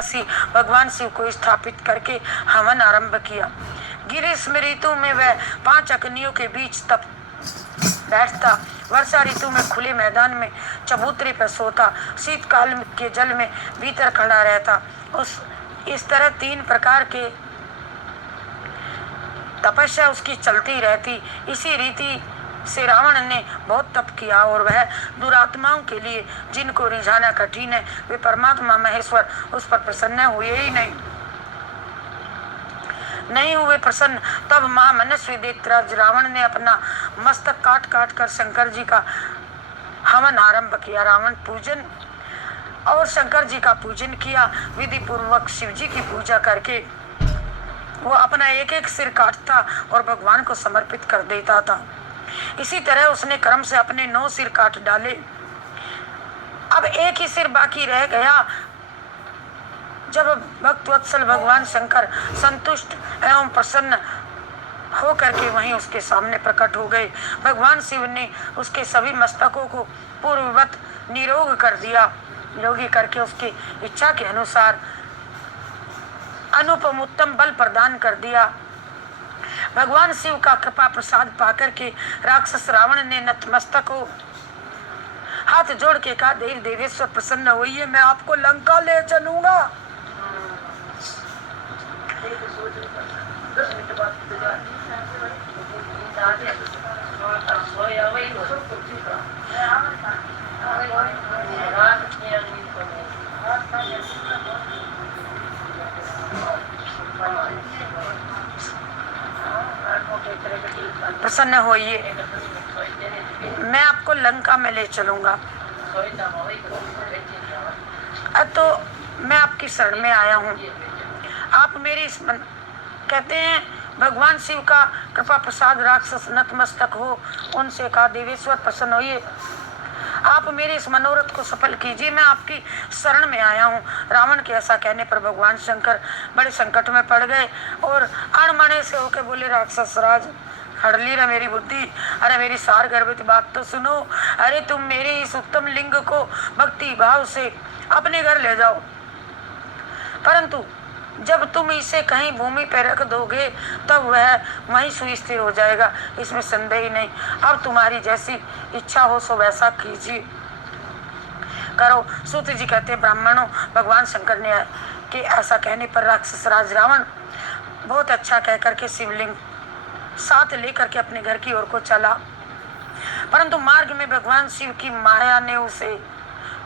निवासी भगवान शिव को स्थापित करके हवन आरंभ किया। ग्रीष्म ऋतु में वह 5 अग्नियों के बीच तप बैठता, वर्षा ऋतु में खुले मैदान में चबूतरे पर सोता, शीतकाल के जल में भीतर खड़ा रहता। इस तरह 3 प्रकार के तपस्या उसकी चलती रहती। इसी रीति से रावण ने बहुत तप किया और वह दुरात्माओं के लिए जिनको रिझाना कठिन है, वे परमात्मा महेश्वर उस पर प्रसन्न हुए ही नहीं हुए प्रसन्न। तब महामनस्वी दैत्यराज रावण ने अपना मस्तक काट काट कर शंकर जी का हवन आरंभ किया। रावण पूजन और शंकर जी का पूजन किया। विधि पूर्वक शिव जी की पूजा करके वो अपना एक एक सिर काटता और भगवान को समर्पित कर देता था। इसी तरह उसने क्रम से अपने 9 सिर काट डाले। अब एक ही सिर बाकी रह गया। जब भक्तवत्सल भगवान शंकर संतुष्ट एवं प्रसन्न हो करके वहीं उसके सामने प्रकट हो गए। भगवान शिव ने उसके सभी मस्तकों को पूर्ववत निरोग कर दिया। निरोगी करके उसकी इच्छा के अनुसार अनुपम उत्तम बल प्रदान कर दिया। भगवान शिव का कृपा प्रसाद पाकर के राक्षस रावण ने नतमस्तक हो हाथ जोड़ के कहा, देव देवेश्वर प्रसन्न होइए, मैं आपको लंका ले चलूंगा। प्रसन्न होइए, मैं आपको लंका में ले चलूंगा। तो मैं आपकी शरण में आया हूँ, आप मेरी कहते हैं भगवान शिव का कृपा प्रसाद राक्षस नतमस्तक हो उनसे कहा, देवेश्वर प्रसन्न होइए, आप मेरे इस मनोरथ को सफल कीजिए, मैं आपकी शरण में आया हूँ। रावण के ऐसा कहने पर भगवान शंकर बड़े संकट में पड़ गए और अणमने से होकर बोले, राक्षस राज हड़ली रहा मेरी बुद्धि, अरे मेरी सार गर्भित बात तो सुनो। अरे तुम मेरे इस उत्तम लिंग को भक्ति भाव से अपने घर ले जाओ, परंतु जब तुम इसे कहीं भूमि पर रख दोगे तब वह वहीं सुस्थिर हो जाएगा, इसमें संदेह ही नहीं। अब तुम्हारी जैसी इच्छा हो सो वैसा कीजिए, करो। सूत जी कहते हैं, ब्राह्मणों, भगवान शंकर ने के ऐसा कहने पर राक्षस राज रावण बहुत अच्छा कह करके शिवलिंग साथ लेकर के अपने घर की ओर को चला, परंतु मार्ग में भगवान शिव की माया ने उसे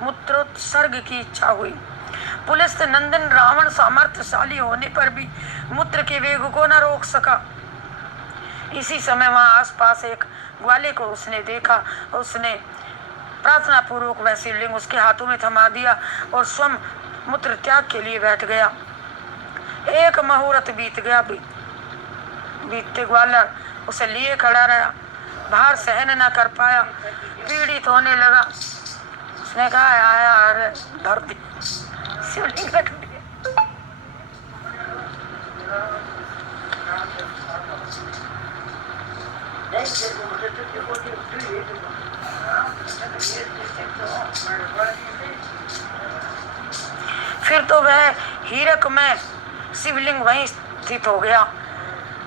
मूत्रोत्सर्ग की इच्छा हुई। पुलिस नंदन रावण सामर्थ्यशाली होने पर भी मूत्र के वेग को न रोक सका। इसी समय वहां आसपास एक ग्वाले को उसने देखा। उसने प्रार्थना पूर्वक वह शिवलिंग उसके हाथों में थमा दिया और स्वयं मूत्र त्याग के लिए बैठ गया। एक मुहूर्त बीत गया। बीतते ग्वालर उसे लिए खड़ा रहा, भार सहन न कर पाया, पीड़ित होने लगा। उसने कहा, यार धरती शिवलिंग रख दिया। फिर तो वह हीरक में शिवलिंग वहीं स्थित हो गया।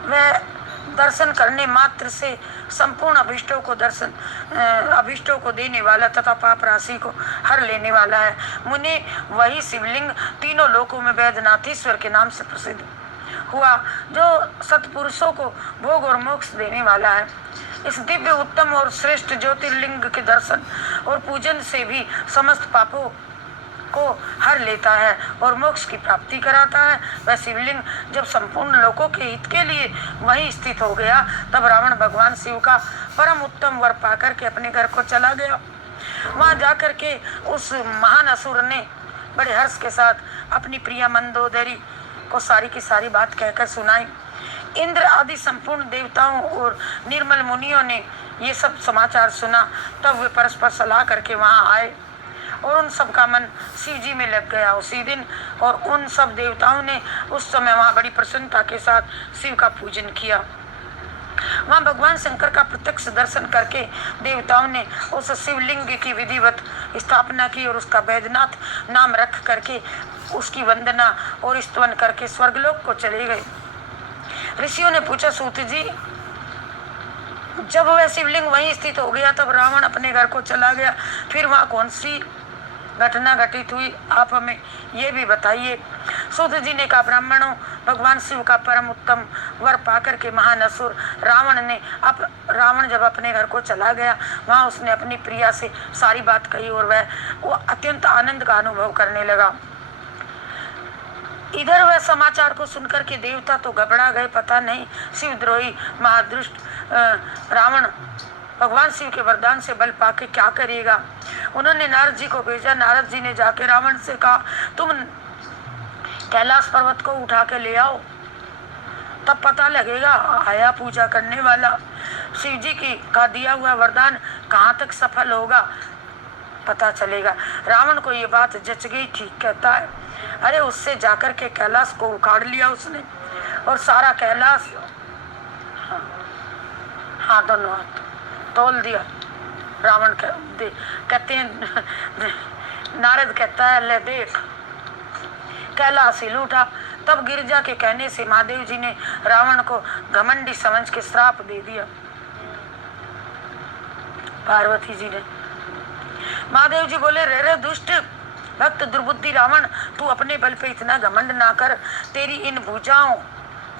वह दर्शन करने मात्र से संपूर्ण अभिष्टों को देने वाला तथा पाप राशि को हर लेने वाला है। मुनि वही शिवलिंग तीनों लोकों में वैद्यनाथेश्वर के नाम से प्रसिद्ध हुआ, जो सत्पुरुषों को भोग और मोक्ष देने वाला है। इस दिव्य उत्तम और श्रेष्ठ ज्योतिर्लिंग के दर्शन और पूजन से भी समस्त पापों को हर लेता है और मोक्ष की प्राप्ति कराता है। वह शिवलिंग जब संपूर्ण लोकों के हित के लिए वहीं स्थित हो गया, तब रावण भगवान शिव का परम उत्तम वर पाकर के अपने घर को चला गया। वहां जाकर के उस महान असुर ने बड़े हर्ष के साथ अपनी प्रिया मंदोदरी को सारी की सारी बात कहकर सुनाई। इंद्र आदि संपूर्ण देवताओं और निर्मल मुनियों ने ये सब समाचार सुना। तब वे परस्पर सलाह करके वहां आए और उन सब का मन शिव जी में लग गया उसी दिन। और उन सब देवताओं ने उस समय वहाँ बड़ी प्रसन्नता के साथ शिव का पूजन किया। वहाँ भगवान शंकर का प्रत्यक्ष दर्शन करके देवताओं ने उस शिवलिंग की विधिवत स्थापना की और उसका वैद्यनाथ नाम रख करके उसकी वंदना और स्तवन करके स्वर्गलोक को चले गए। ऋषियों ने पूछा, सूत जी, जब वह शिवलिंग वहीं स्थित हो गया तब रावण अपने घर को चला गया, फिर वहां कौन सी घटना घटित हुई, आप हमें ये भी बताइए। सूत जी ने कहा, ब्राह्मणों, भगवान शिव का परम उत्तम वर पाकर के महान असुर रावण जब अपने घर को चला गया, वहां उसने अपनी प्रिया से सारी बात कही और वो अत्यंत आनंद का अनुभव करने लगा। इधर वह समाचार को सुनकर के देवता तो घबरा गए, पता नहीं शिवद्रोही महादुष्ट रावण भगवान शिव के वरदान से बल पाके क्या करेगा। उन्होंने नारद जी को भेजा। नारद जी ने जाके रावण से कहा, तुम कैलाश पर्वत को उठा के ले आओ, तब पता लगेगा आया पूजा करने वाला शिव जी का दिया हुआ वरदान कहाँ तक सफल होगा, पता चलेगा। रावण को ये बात जच गई, ठीक कहता है। अरे उससे जाकर के कैलाश को उखाड़ लिया उसने, और सारा कैलाश, हाँ दोनों हाथ तोल दिया। रावण कहते हैं, नारद कहता है, ले देख कैलाश हिल उठा। तब गिरजा के कहने से महादेव जी ने रावण को घमंडी समझ के श्राप दे दिया। पार्वती जी ने, महादेव जी बोले, रे दुष्ट भक्त दुर्बुद्धि रावण, तू अपने बल पे इतना घमंड ना कर। तेरी इन भुजाओं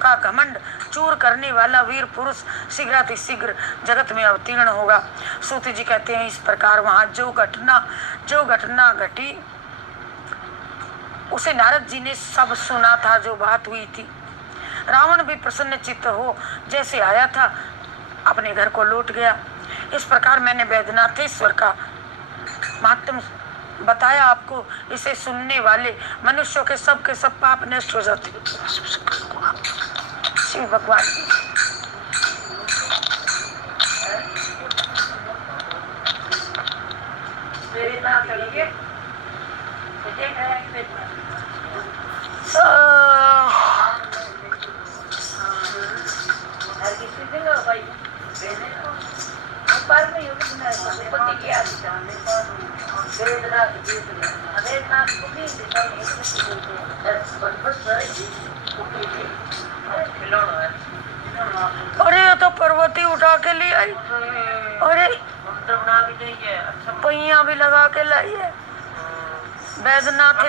का घमंड चूर करने वाला वीर पुरुष शीघ्रातिशीघ्र जगत में अवतीर्ण होगा। सूत जी कहते हैं, इस प्रकार वहां जो घटना घटी उसे नारद जी ने सब सुना था, जो बात हुई थी। रावण भी प्रसन्न चित्त हो जैसे आया था अपने घर को लौट गया। इस प्रकार मैंने वैद्यनाथेश्वर का महात्म बताया आपको। इसे सुनने वाले मनुष्यों के सब पाप नष्ट हो जाते। शिव भगवान अरे ये तो पर्वती उठा के ले आई, अरे पहिया भी लगा के लाई है। वैद्यनाथ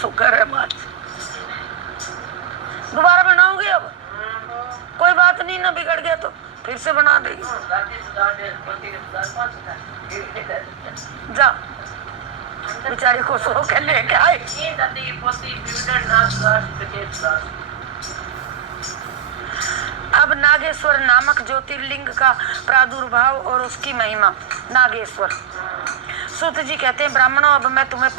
शुक्र है बात। दोबारा बनाओगे अब? कोई बात नहीं ना, बिगड़ गया तो फिर से बना देगी। जा बेचारी को सो के लेके आए। अब नागेश्वर नामक ज्योतिर्लिंग का प्रादुर्भाव और उसकी महिमा। नागेश्वर, सूत जी कहते हैं, ब्राह्मणों, अब मैं तुम्हें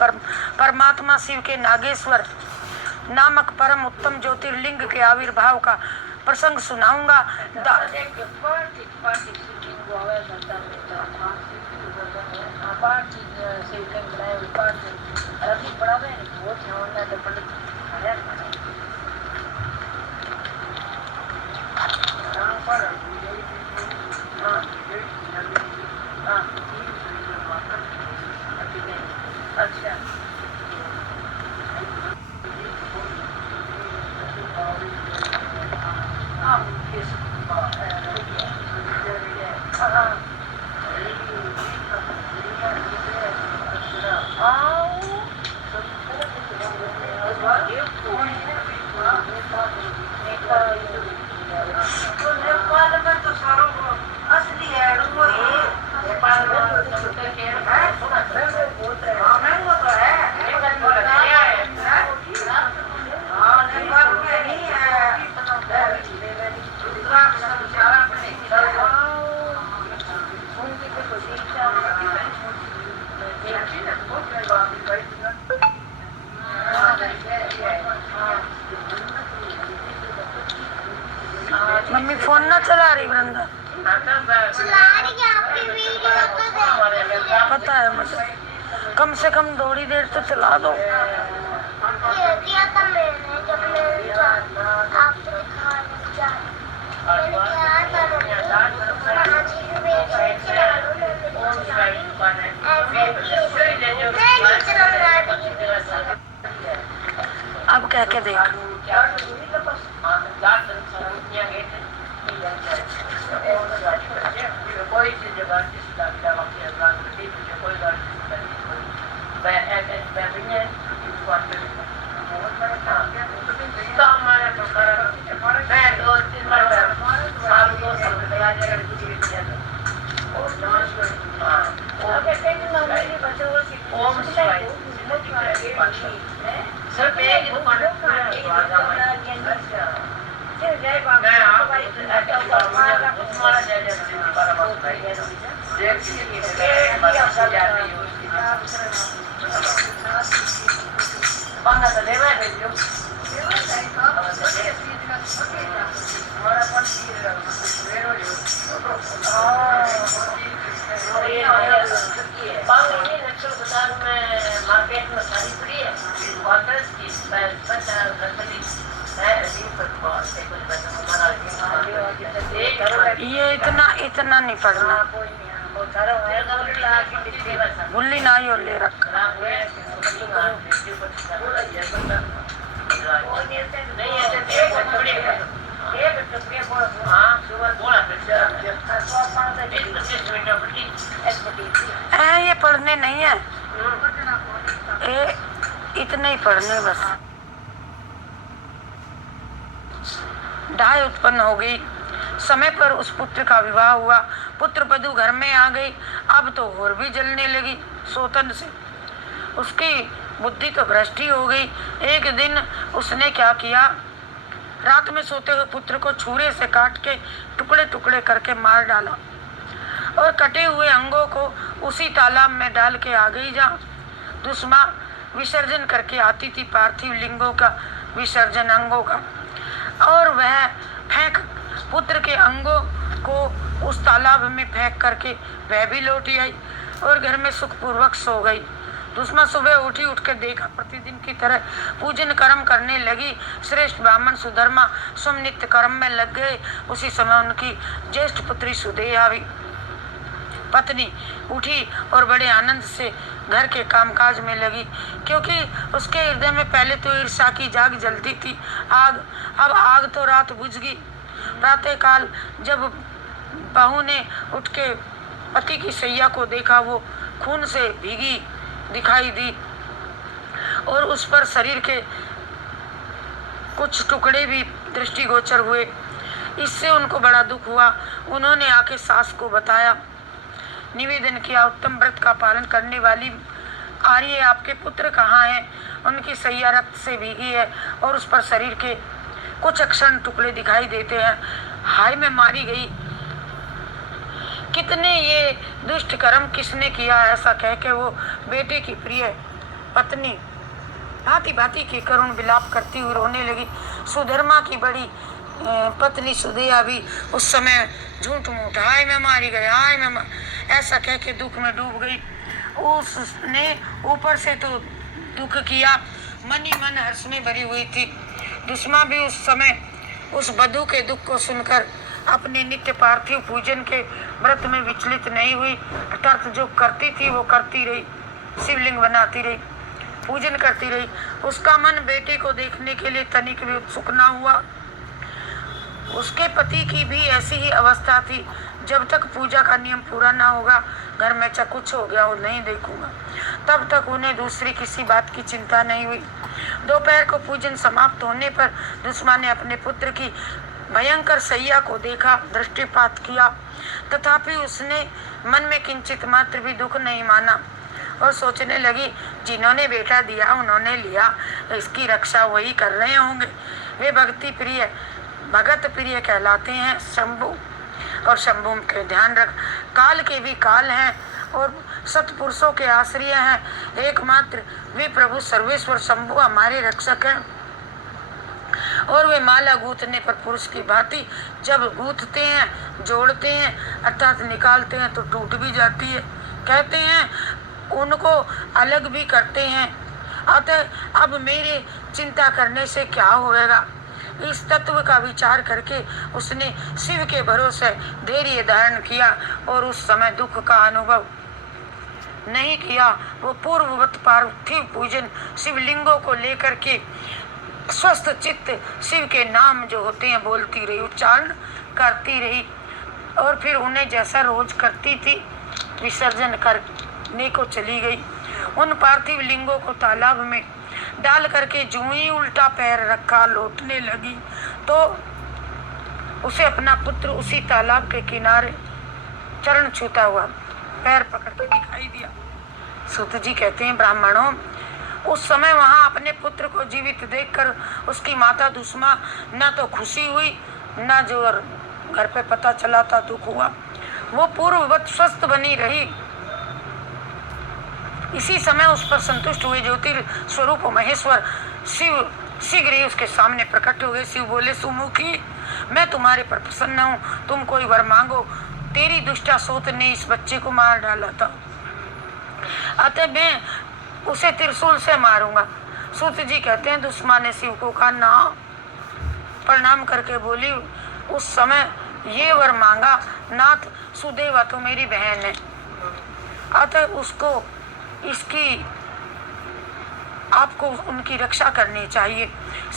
परमात्मा शिव के नागेश्वर नामक परम उत्तम ज्योतिर्लिंग के आविर्भाव का प्रसंग सुनाऊंगा। मम्मी फोन ना चला रही वृंदा? पता है मुझे, कम से कम थोड़ी देर तो चला दो। कोई सी जगह सिर्फ एक ही दुकान मार्केट में सारी पड़ी है ये इतना नहीं पढ़ना, गुल्ली ना ही ले रख। ये पढ़ने नहीं है, इतने ही पढ़ने बस। डाय उत्पन्न हो गई। समय पर उस पुत्र का विवाह हुआ। पुत्र वधू घर में आ गई। अब तो और भी जलने लगी सोतन से। उसकी बुद्धि तो भ्रष्ट ही हो गई। एक दिन उसने क्या किया, रात में सोते हुए पुत्र को छुरे से काट के टुकड़े टुकड़े करके मार डाला और कटे हुए अंगों को उसी तालाब में डाल के आ गई जहाँ दुश्मा विसर्जन करके आती थी, पार्थिव लिंगों का विसर्जन, अंगों का। और वह फेंक पुत्र के अंगों को उस तालाब में फेंक करके वह भी लौट आई और घर में सुखपूर्वक सो गई। दुश्मा सुबह उठ के देखा, प्रतिदिन की तरह पूजन कर्म करने लगी। श्रेष्ठ ब्राह्मण सुधर्मा सुनित्य कर्म में लग गए। उसी समय उनकी ज्येष्ठ पुत्री सुदेयावी पत्नी उठी और बड़े आनंद से घर के कामकाज में लगी, क्योंकि उसके हृदय में पहले तो ईर्ष्या की जाग जलती थी। अब आग तो रात बुझ गई। प्रातः काल जब बहू ने उठ के पति की सैया को देखा, वो खून से भीगी दिखाई दी और उस पर शरीर के कुछ टुकड़े भी दृष्टिगोचर हुए। इससे उनको बड़ा दुख हुआ। उन्होंने आके सास को बताया, निवेदन किया, उत्तम व्रत का पालन करने वाली आर्य आपके पुत्र कहाँ हैं? उनकी सैया रक्त से भीगी है और उस पर शरीर के कुछ अक्षण टुकड़े दिखाई देते हैं। हाय, मैं मारी गई। कितने ये दुष्ट कर्म किसने किया? ऐसा कह के वो बेटे की प्रिय पत्नी भांति भांति के करुण विलाप करती हुई रोने लगी। सुधर्मा की बड़ी पत्नी सुदेया भी उस समय झूठ मूठ, हाय मैं मारी गई, हाय मैं ऐसा कह के दुख में डूब गई। उसने ऊपर से तो दुख किया, मन ही मन हर्ष में भरी हुई थी। दुश्मा भी उस समय उस बधू के दुख को सुनकर अपने नित्य पार्थिव पूजन के व्रत में विचलित नहीं हुई। अर्थात जो करती थी वो करती रही, शिवलिंग बनाती रही, पूजन करती रही। उसका मन बेटे को देखने के लिए तनिक भी उत्सुक न हुआ। उसके पति की भी ऐसी ही अवस्था थी। जब तक पूजा का नियम पूरा ना होगा, घर में चाहे कुछ हो गया वो नहीं देखूंगा, तब तक उन्हें दूसरी किसी बात की चिंता नहीं हुई। दोपहर को पूजन समाप्त होने पर दुश्मा ने अपने पुत्र की भयंकर सैया को देखा, दृष्टिपात किया, तथापि उसने मन में किंचित मात्र भी दुख नहीं माना और सोचने लगी, जिन्होंने बेटा दिया उन्होंने लिया, इसकी रक्षा वही कर रहे होंगे। वे भगत प्रिय कहलाते हैं शंभु, और शंभु के ध्यान रख, काल के भी काल हैं और सतपुरुषों के आश्रय हैं। एकमात्र वे प्रभु सर्वेश्वर शंभु हमारे रक्षक हैं। और वे माला गूंथने पर पुरुष की भांति जब गूंथते हैं, जोड़ते हैं अर्थात निकालते हैं तो टूट भी जाती है। कहते हैं उनको अलग भी करते हैं। अतः अब मेरे चिंता करने से क्या होएगा? इस तत्व का विचार करके उसने शिव के भरोसे धैर्य धारण किया और उस समय दुख का अनुभव नहीं किया। वो पूर्ववत पार्थिव पूजन शिवलिंगों को लेकर के स्वस्थ चित्त शिव के नाम जो होते हैं बोलती रही, उच्चारण करती रही। और फिर उन्हें जैसा रोज करती थी विसर्जन करने को चली गई। उन पार्थिव लिंगों को तालाब में डाल करके जो ही उल्टा पैर रखा लौटने लगी तो उसे अपना पुत्र उसी तालाब के किनारे चरण छूता हुआ पैर पकड़ के दिखाई दिया। सूत जी कहते हैं, ब्राह्मणों, उस समय वहां अपने पुत्र को जीवित देखकर उसकी माता दुष्मा न तो खुशी हुई न जो घर पे पता चला था दुख हुआ। वो पूर्ववत स्वस्थ बनी रही। इसी समय उस पर संतुष्ट हुए ज्योतिर्स्वरूप महेश्वर शिव शीघ्र ही उसके सामने प्रकट हो गए। शिव बोले, सुमुखी, मैं तुम्हारे पर प्रसन्न हूँ, तुम कोई वर मांगो। तेरी दुष्टा सोत ने इस बच्चे को मार डाला था, अतः मैं उसे त्रिशूल से मारूंगा। सूत जी कहते हैं, दुष्मा ने शिव को कहा, ना। प्रणाम करके बोली, उस समय ये वर मांगा, नाथ, सुदेवा तो मेरी बहन है, अतः उसको इसकी आपको उनकी रक्षा करनी चाहिए।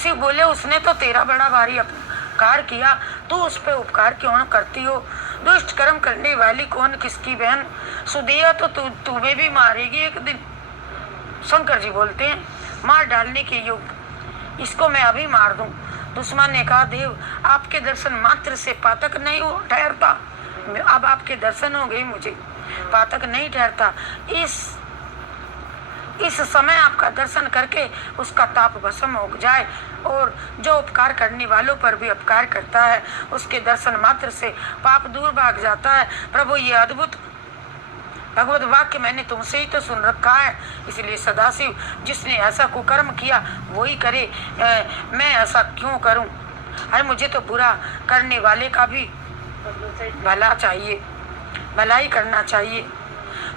शिव बोले, उसने तो तेरा बड़ा भारी उपकार किया, तू उस पे उपकार क्यों करती हो? दुष्ट कर्म करने वाली कौन किसकी बहन? सुदेवा तो तुम्हें भी मारेगी एक दिन। शंकर जी बोलते हैं, मार डालने के योग्य, इसको मैं अभी मार दूं। दुश्मन ने कहा, देव, आपके दर्शन मात्र से पातक नहीं हो ठहरता। अब आपके दर्शन हो गए, मुझे पातक नहीं ठहरता। इस समय आपका दर्शन करके उसका ताप भस्म हो जाए, और जो उपकार करने वालों पर भी उपकार करता है उसके दर्शन मात्र से पाप दूर भाग जाता है। प्रभु, ये अद्भुत भगवत वाक्य मैंने तुमसे ही तो सुन रखा है, इसलिए सदाशिव जिसने ऐसा कुकर्म किया वही करे, मैं ऐसा क्यों करूं? अरे मुझे तो बुरा करने वाले का भी भला चाहिए, भलाई करना चाहिए।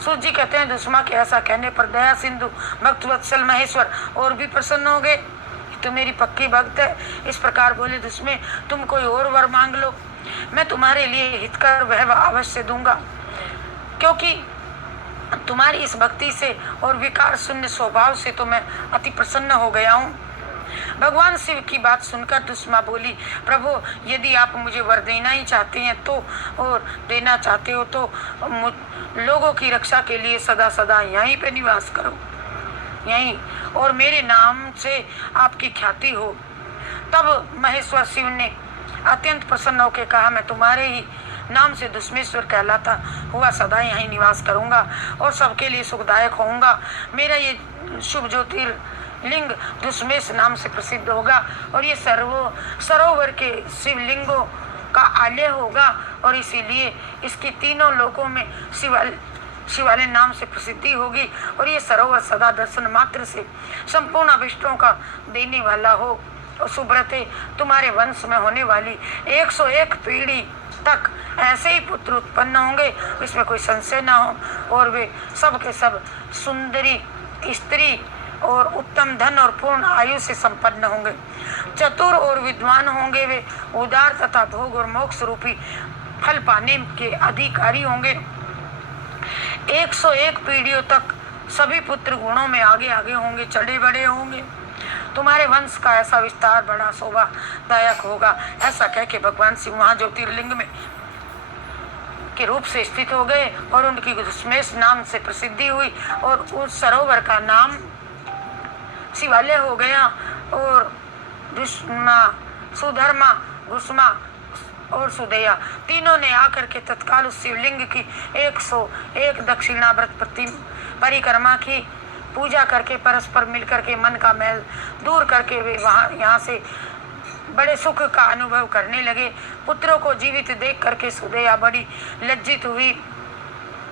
सूत जी कहते हैं, दुष्मा के ऐसा कहने पर दया सिंधु भक्तवत्सल महेश्वर और भी प्रसन्न हो गए। तो मेरी पक्की भक्त है। इस प्रकार बोले, दुश्मे, तुम कोई और वर मांग लो, मैं तुम्हारे लिए हितकर वह अवश्य दूंगा, क्योंकि तुम्हारी इस भक्ति से और विकार शून्य स्वभाव से तो मैं अति प्रसन्न हो गया हूँ। भगवान शिव की बात सुनकर दुष्मा बोली, प्रभु, यदि आप मुझे वर देना ही चाहते हैं तो और देना चाहते हो तो लोगों की रक्षा के लिए सदा सदा यहीं पे निवास करो, यहीं, और मेरे नाम से आपकी ख्याति हो। तब महेश्वर शिव ने अत्यंत प्रसन्न होकर कहा, मैं तुम्हारे ही नाम से दुष्मेश्वर कहलाता हुआ सदा यहीं निवास करूंगा और सबके लिए सुखदायक होऊंगा। मेरा ये शुभ ज्योतिर्लिंग दुष्मेश नाम से प्रसिद्ध होगा और ये सरोवर के शिवलिंगों का आलय होगा, और इसीलिए इसकी तीनों लोकों में शिवालय नाम से प्रसिद्धि होगी, और ये सरोवर सदा दर्शन मात्र से संपूर्ण अभिष्टों का देने वाला हो। और सुब्रते, तुम्हारे वंश में होने वाली 101 पीढ़ी तक ऐसे ही पुत्र उत्पन्न होंगे, इसमें कोई संशय ना हो, और वे सब के सब सुंदरी स्त्री और उत्तम धन और पूर्ण आयु से संपन्न होंगे। चतुर और विद्वान होंगे, वे उदार तथा भोग और मोक्ष रूपी फल पाने के अधिकारी होंगे। 101 पीढ़ियों तक सभी पुत्र गुणों में आगे आगे होंगे, चढ़े बड़े होंगे। तुम्हारे वंश का ऐसा विस्तार बड़ा शोभादायक होगा। ऐसा कह के भगवान शिव वहाँ ज्योतिर्लिंग में के रूप से स्थित हो गए और उनकी दुष्मेश नाम से प्रसिद्धि हुई, और उस सरोवर का नाम शिवालय हो गया। और दुष्मा, सुधर्मा, घुष्मा और सुदेया तीनों ने आकर के तत्काल उस शिवलिंग की 101 दक्षिणाव्रत परिक्रमा की, पूजा करके परस्पर मिलकर के मन का मैल दूर करके वे यहाँ से बड़े सुख का अनुभव करने लगे। पुत्रों को जीवित देख करके सुदेया बड़ी लज्जित हुई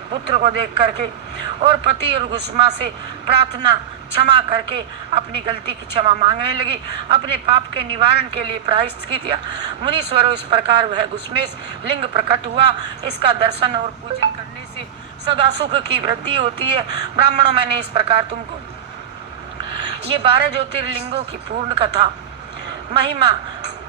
पुत्र को देख करके, और पति और गुस्मा से प्रार्थना क्षमा करके अपनी गलती की क्षमा मांगने लगी। अपने पाप के निवारण के लिए प्रायश्चित किया। मुनीश्वरों, इस प्रकार वह गुस्मेश लिंग प्रकट हुआ। इसका दर्शन और पूजन करने से सदा सुख की वृद्धि होती है। ब्राह्मणों, मैंने इस प्रकार तुमको ये 12 ज्योतिर्लिंगों की पूर्ण कथा महिमा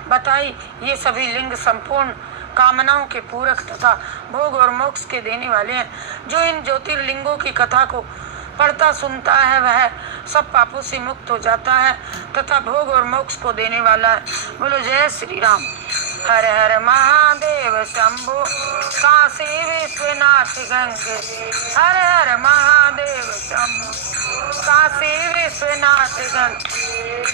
बताई। ये सभी लिंग संपूर्ण कामनाओं के पूरक तथा भोग और मोक्ष के देने वाले हैं। जो इन ज्योतिर्लिंगों की कथा को पढ़ता सुनता है वह सब पापों से मुक्त हो जाता है तथा भोग और मोक्ष को देने वाला है। बोलो जय श्री राम। हर हर महादेव शंभो काशी विश्वनाथ गंगे। हर हर महादेव शंभो काशी विश्वनाथ गंगे।